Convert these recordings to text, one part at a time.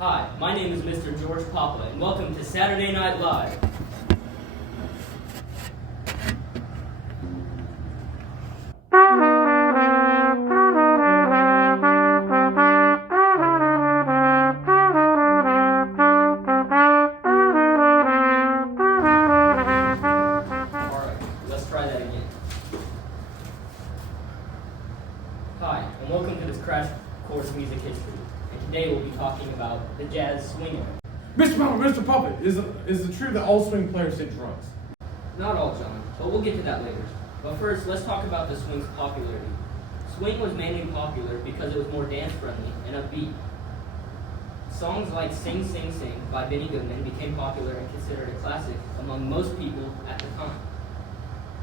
Hi, my name is Mr. George Papa, and welcome to Saturday Night Live. Alright, let's try that again. Hi, and welcome to this Crash Course Music History. And today we'll be talking about the jazz swing era. Mr. Puppet, is it true that all swing players did drugs? Not all, John, but we'll get to that later. But first, let's talk about the swing's popularity. Swing was mainly popular because it was more dance-friendly and upbeat. Songs like Sing, Sing, Sing by Benny Goodman became popular and considered a classic among most people at the time.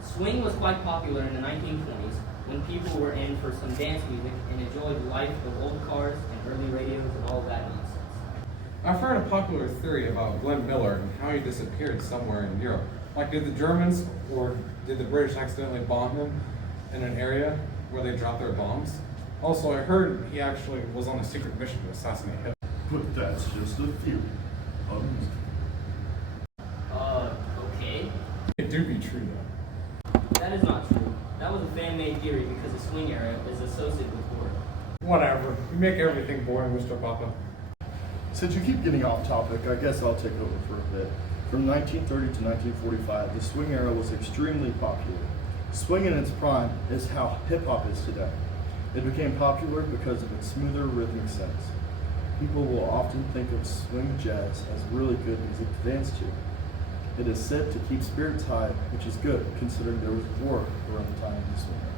Swing was quite popular in the 1920s when people were in for some dance music and enjoyed the life of old cars and early radios and all that nonsense. I've heard a popular theory about Glenn Miller and how he disappeared somewhere in Europe. Like, did the Germans or did the British accidentally bomb him in an area where they dropped their bombs? Also, I heard he actually was on a secret mission to assassinate Hitler. But that's just a theory. Okay. It do be true though. That is not true. That was a fan-made theory because the swing era is associated with war. Whatever. You make everything boring, Mr. Papa. Since you keep getting off topic, I guess I'll take over for a bit. From 1930 to 1945, the swing era was extremely popular. Swing in its prime is how hip-hop is today. It became popular because of its smoother rhythmic sense. People will often think of swing jazz as really good music to dance to. It is said to keep spirits high, which is good considering there was war around the time of the swing era.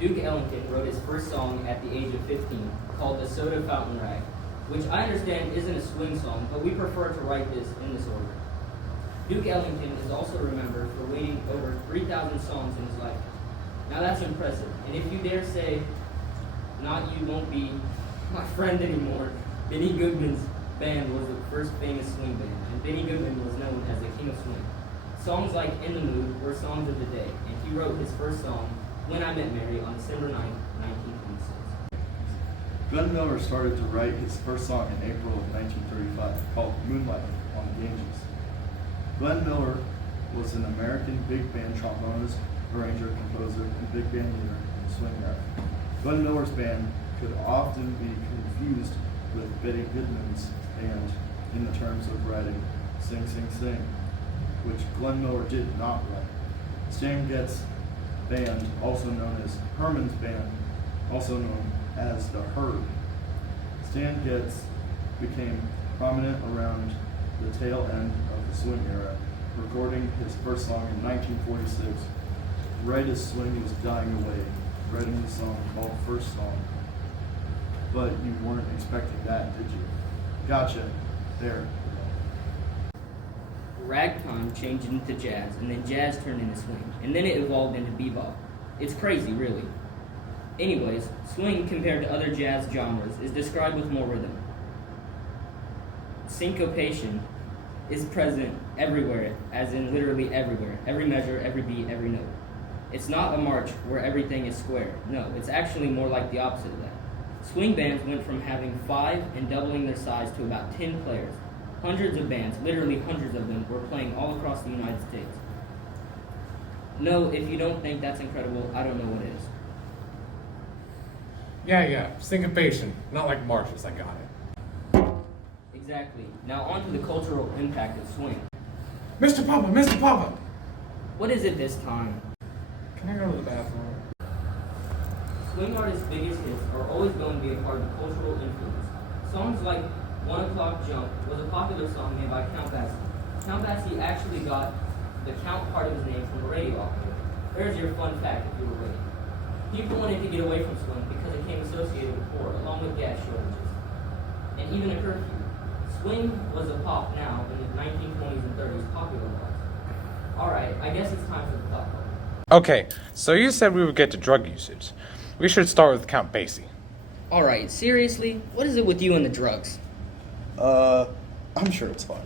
Duke Ellington wrote his first song at the age of 15 called The Soda Fountain Rag, which I understand isn't a swing song, but we prefer to write this in this order. Duke Ellington is also remembered for writing over 3,000 songs in his life. Now that's impressive, and if you dare say, not you won't be my friend anymore, Benny Goodman's band was the first famous swing band, and Benny Goodman was known as the King of Swing. Songs like In the Mood were songs of the day, and he wrote his first song, When I Met Mary, on December 9, 1926. Glenn Miller started to write his first song in April of 1935 called Moonlight on the Ganges. Glenn Miller was an American big band trombonist, arranger, composer, and big band leader in the swing era. Glenn Miller's band could often be confused with Benny Goodman's band in the terms of writing Sing, Sing, Sing, which Glenn Miller did not write. Stan Getz' band, also known as Herman's band, also known as the Herd. Stan Getz became prominent around the tail end of the swing era, recording his first song in 1946, right as swing was dying away, writing the song called First Song. But you weren't expecting that, did you? Gotcha. There. Ragtime changed into jazz, and then jazz turned into swing, and then it evolved into bebop. It's crazy, really. Anyways, swing compared to other jazz genres is described with more rhythm. Syncopation is present everywhere, as in literally everywhere. Every measure, every beat, every note. It's not a march where everything is square. No, it's actually more like the opposite of that. Swing bands went from having 5 and doubling their size to about 10 players. Hundreds of bands, literally hundreds of them, were playing all across the United States. No, if you don't think that's incredible, I don't know what is. Yeah, syncopation. Not like marches, I got it. Exactly. Now on to the cultural impact of swing. Mr. Papa! What is it this time? Can I go to the bathroom? Swing artists' biggest hits are always going to be a part of the cultural influence. Songs like 1 O'Clock Jump was a popular song made by Count Basie. Count Basie actually got the Count part of his name from a radio operator. There's your fun fact if you were waiting. People wanted to get away from swing because it became associated with war, along with gas shortages, and even a curfew. Swing was a pop now in the 1920s and 30s popular bars. Alright, I guess it's time for the thought part. Okay, so you said we would get to drug usage. We should start with Count Basie. Alright, seriously? What is it with you and the drugs? I'm sure it's fine.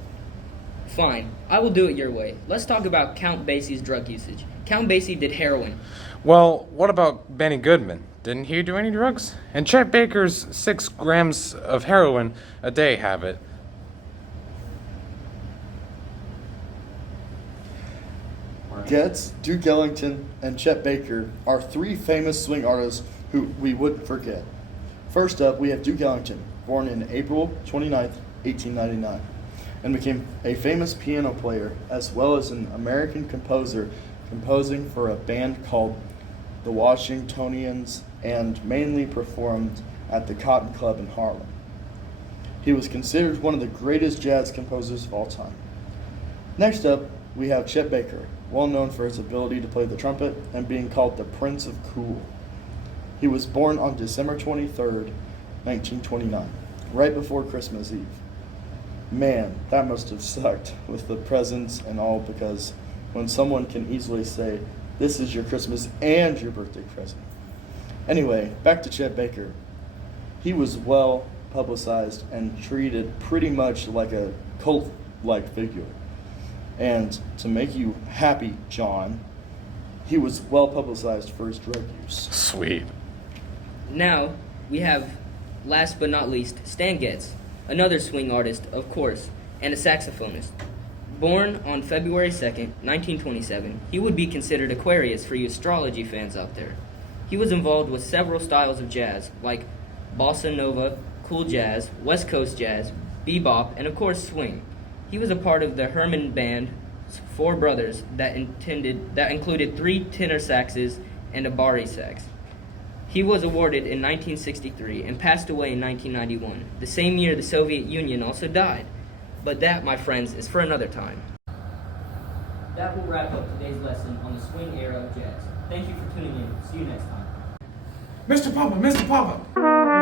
Fine, I will do it your way. Let's talk about Count Basie's drug usage. Count Basie did heroin. Well, what about Benny Goodman? Didn't he do any drugs? And Chet Baker's 6 grams of heroin a day have it. Getz, Duke Ellington, and Chet Baker are 3 famous swing artists who we wouldn't forget. First up, we have Duke Ellington, born in April 29th, 1899, and became a famous piano player as well as an American composer, composing for a band called the Washingtonians and mainly performed at the Cotton Club in Harlem. He was considered one of the greatest jazz composers of all time. Next up, we have Chet Baker, well known for his ability to play the trumpet and being called the Prince of Cool. He was born on December 23rd, 1929, right before Christmas Eve. Man, that must have sucked with the presents and all, because when someone can easily say, this is your Christmas and your birthday present. Anyway, back to Chet Baker. He was well publicized and treated pretty much like a cult-like figure. And to make you happy, John, he was well publicized for his drug use. Sweet. Now, we have, last but not least, Stan Getz, another swing artist, of course, and a saxophonist. Born on February 2nd, 1927, he would be considered Aquarius for you astrology fans out there. He was involved with several styles of jazz, like bossa nova, cool jazz, west coast jazz, bebop, and of course swing. He was a part of the Herman Band, 4 brothers that included 3 tenor saxes and a bari sax. He was awarded in 1963 and passed away in 1991, the same year the Soviet Union also died. But that, my friends, is for another time. That will wrap up today's lesson on the swing era of jazz. Thank you for tuning in. See you next time. Mr. Papa! Mr. Papa!